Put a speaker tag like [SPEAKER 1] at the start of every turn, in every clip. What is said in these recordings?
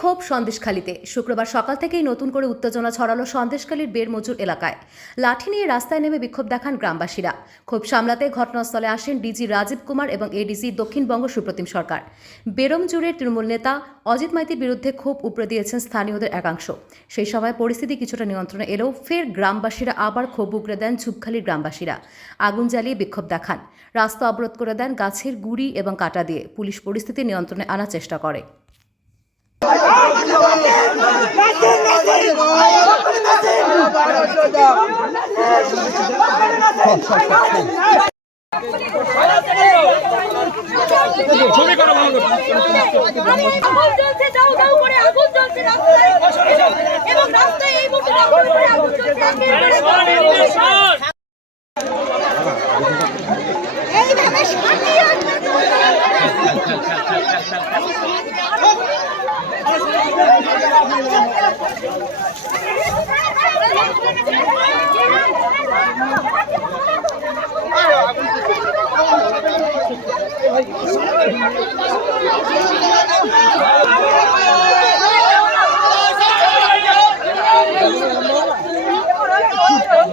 [SPEAKER 1] ক্ষোভ সন্দেশখালীতে। শুক্রবার সকাল থেকেই নতুন করে উত্তেজনা ছড়ালো সন্দেশখালীর বেরমজুর এলাকায়। লাঠি নিয়ে রাস্তায় নেমে বিক্ষোভ দেখান গ্রামবাসীরা। ক্ষোভ সামলাতে ঘটনাস্থলে আসেন ডিজি রাজীব কুমার এবং এডিসি দক্ষিণবঙ্গ সুপ্রতিম সরকার। বেরমজুরের তৃণমূল নেতা অজিত মাইতির বিরুদ্ধে ক্ষোভ উপড়ে দিয়েছেন স্থানীয়দের একাংশ। সেই সময় পরিস্থিতি কিছুটা নিয়ন্ত্রণে এলেও ফের গ্রামবাসীরা আবার ক্ষোভ উগড়ে দেন ঝুপখালির গ্রামবাসীরা। আগুন জ্বালিয়ে বিক্ষোভ দেখান। রাস্তা অবরোধ করে দেন গাছের গুড়ি এবং কাটা দিয়ে। পুলিশ পরিস্থিতি নিয়ন্ত্রণে আনার চেষ্টা করে।
[SPEAKER 2] ছবি করো ভালো
[SPEAKER 3] আগুন জ্বলছে দাউ দাউ করে আগুন জ্বলছে রাস্তায় এবং রাস্তায় এই মুহূর্তে আগুন জ্বলছে এইভাবে শান্তি আসবে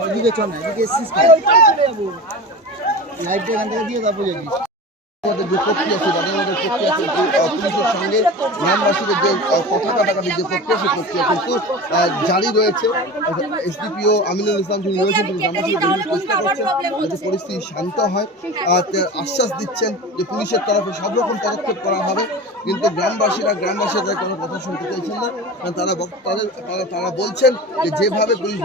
[SPEAKER 4] এদিকে চল না এদিকে এসছিস লাইটটা এখান থেকে দিয়ে তারপর যাবি। আমাদের যে প্রক্রিয়া ছিল তাদের প্রক্রিয়া ছিল পুলিশের সঙ্গে গ্রামবাসীদের যে কথা কাটাকাটি যে প্রক্রিয়া সেই প্রক্রিয়া কিন্তু আহ, জারি রয়েছে। এসডিপিও আমিনুল ইসলাম যিনি রয়েছেন তিনি গ্রামবাসীদের চেষ্টা করছেন। যাতে পরিস্থিতি শান্ত হয় আশ্বাস দিচ্ছেন যে পুলিশের তরফে সব রকম পদক্ষেপ করা হবে। কিন্তু গ্রামবাসীরা গ্রামবাসীরা কোনো কথা শুনতে চাইছেন না। তারা বক- তাদের তারা তারা বলছেন যে যেভাবে পুলিশ